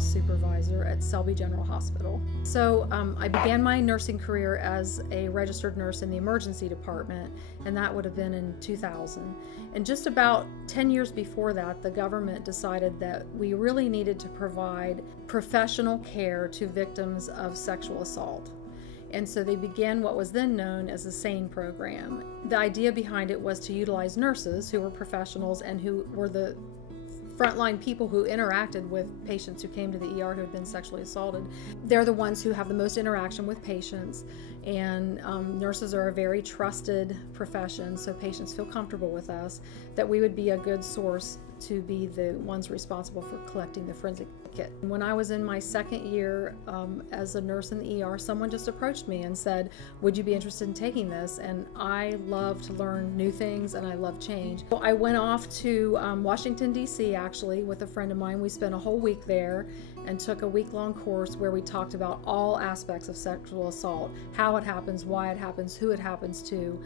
House Supervisor at Selby General Hospital. So I began my nursing career as a registered nurse in the emergency department, and that would have been in 2000. And just about 10 years before that, the government decided that we really needed to provide professional care to victims of sexual assault. And so they began what was then known as the SANE program. The idea behind it was to utilize nurses who were professionals and who were the frontline people who interacted with patients who came to the ER who had been sexually assaulted. They're the ones who have the most interaction with patients, and nurses are a very trusted profession, so patients feel comfortable with us, that we would be a good source to be the ones responsible for collecting the forensic kit. When I was in my second year as a nurse in the ER, someone just approached me and said, would you be interested in taking this? And I love to learn new things and I love change. So I went off to Washington, D.C. actually with a friend of mine. We spent a whole week there and took a week-long course where we talked about all aspects of sexual assault, how it happens, why it happens, who it happens to,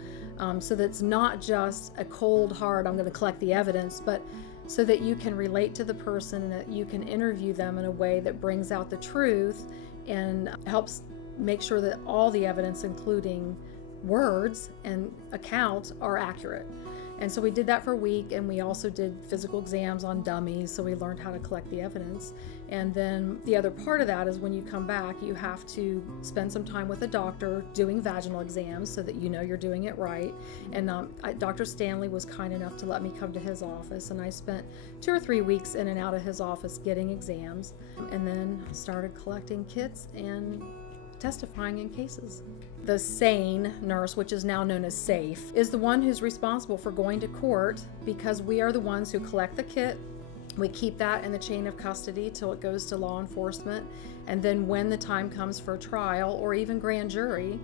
so that it's not just a cold, hard, I'm going to collect the evidence, but so that you can relate to the person and that you can interview them in a way that brings out the truth and helps make sure that all the evidence, including words and accounts, are accurate. And so we did that for a week, and we also did physical exams on dummies, so we learned how to collect the evidence. And then the other part of that is when you come back, you have to spend some time with a doctor doing vaginal exams so that you know you're doing it right. And Dr. Stanley was kind enough to let me come to his office, and I spent 2 or 3 weeks in and out of his office getting exams, and then started collecting kits and testifying in cases. The SANE nurse, which is now known as SAFE, is the one who's responsible for going to court, because we are the ones who collect the kit. We keep that in the chain of custody till it goes to law enforcement, and then when the time comes for trial or even grand jury,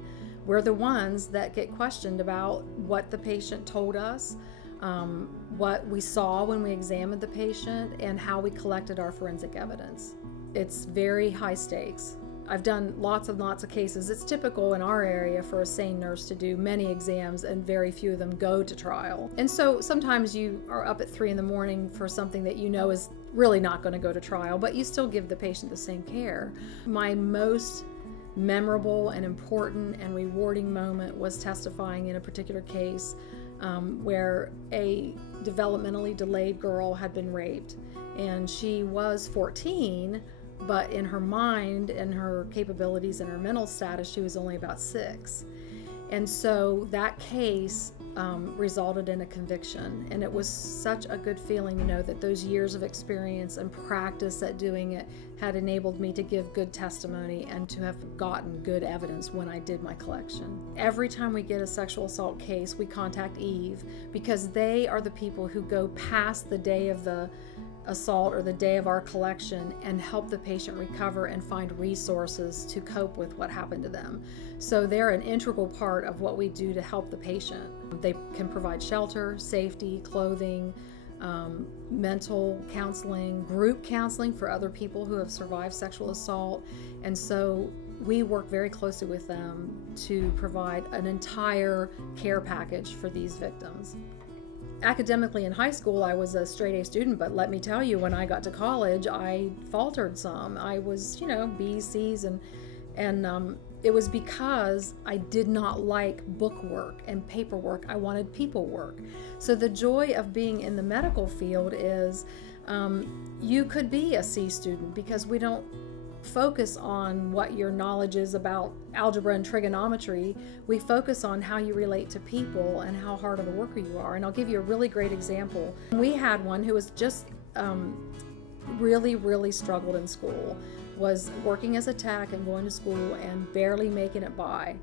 we're the ones that get questioned about what the patient told us, what we saw when we examined the patient, and how we collected our forensic evidence. It's very high stakes. I've done lots and lots of cases. It's typical in our area for a SANE nurse to do many exams and very few of them go to trial. And so sometimes you are up at 3 in the morning for something that you know is really not going to go to trial, but you still give the patient the same care. My most memorable and important and rewarding moment was testifying in a particular case where a developmentally delayed girl had been raped, and she was 14, but in her mind and her capabilities and her mental status, she was only about 6. And so that case resulted in a conviction, and it was such a good feeling to know that those years of experience and practice at doing it had enabled me to give good testimony and to have gotten good evidence when I did my collection. Every time we get a sexual assault case, we contact Eve, because they are the people who go past the day of the assault or the day of our collection and help the patient recover and find resources to cope with what happened to them. So they're an integral part of what we do to help the patient. They can provide shelter, safety, clothing, mental counseling, group counseling for other people who have survived sexual assault. And so we work very closely with them to provide an entire care package for these victims. Academically in high school, I was a straight A student, but let me tell you, when I got to college, I faltered some. I was, B's, C's, and it was because I did not like book work and paperwork. I wanted people work. So the joy of being in the medical field is you could be a C student, because we don't focus on what your knowledge is about algebra and trigonometry. We focus on how you relate to people and how hard of a worker you are. And I'll give you a really great example. We had one who was just really struggled in school, was working as a tech and going to school and barely making it by.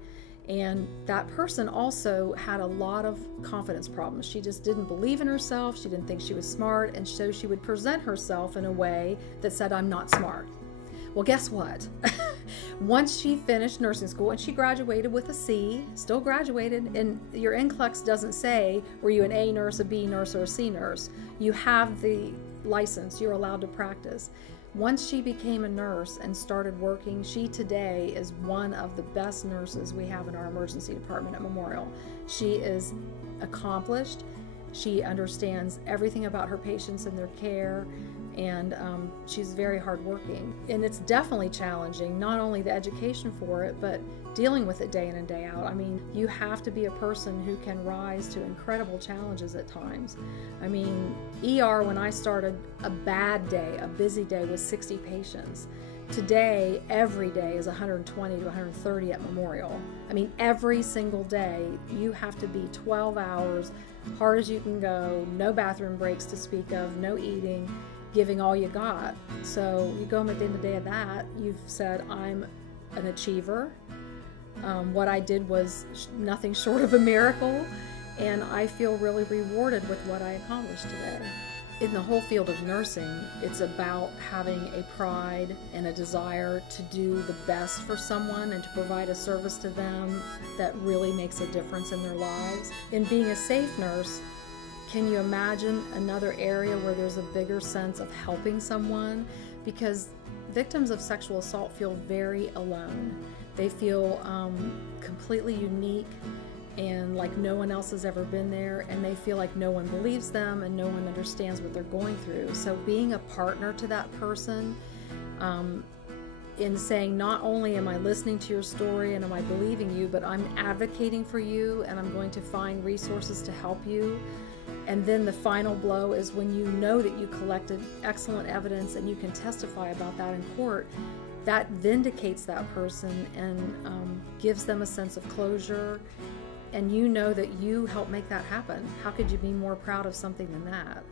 And that person also had a lot of confidence problems. She just didn't believe in herself. She didn't think she was smart. And so she would present herself in a way that said, I'm not smart. Well, guess what? Once she finished nursing school and she graduated with a C, still graduated, and your NCLEX doesn't say, were you an A nurse, a B nurse, or a C nurse? You have the license, you're allowed to practice. Once she became a nurse and started working, she today is one of the best nurses we have in our emergency department at Memorial. She is accomplished. She understands everything about her patients and their care, and she's very hardworking. And it's definitely challenging, not only the education for it, but dealing with it day in and day out. I mean, you have to be a person who can rise to incredible challenges at times. I mean, ER, when I started, a bad day, a busy day, was 60 patients. Today, every day is 120 to 130 at Memorial. I mean, every single day, you have to be 12 hours, hard as you can go, no bathroom breaks to speak of, no eating, giving all you got. So you go home at the end of the day of that, you've said, I'm an achiever. What I did was nothing short of a miracle, and I feel really rewarded with what I accomplished today. In the whole field of nursing, it's about having a pride and a desire to do the best for someone and to provide a service to them that really makes a difference in their lives. In being a safe nurse, can you imagine another area where there's a bigger sense of helping someone? Because victims of sexual assault feel very alone. They feel completely unique and like no one else has ever been there, and they feel like no one believes them and no one understands what they're going through. So being a partner to that person in saying, not only am I listening to your story and am I believing you, but I'm advocating for you and I'm going to find resources to help you. And then the final blow is when you know that you collected excellent evidence and you can testify about that in court. That vindicates that person and gives them a sense of closure, and you know that you helped make that happen. How could you be more proud of something than that?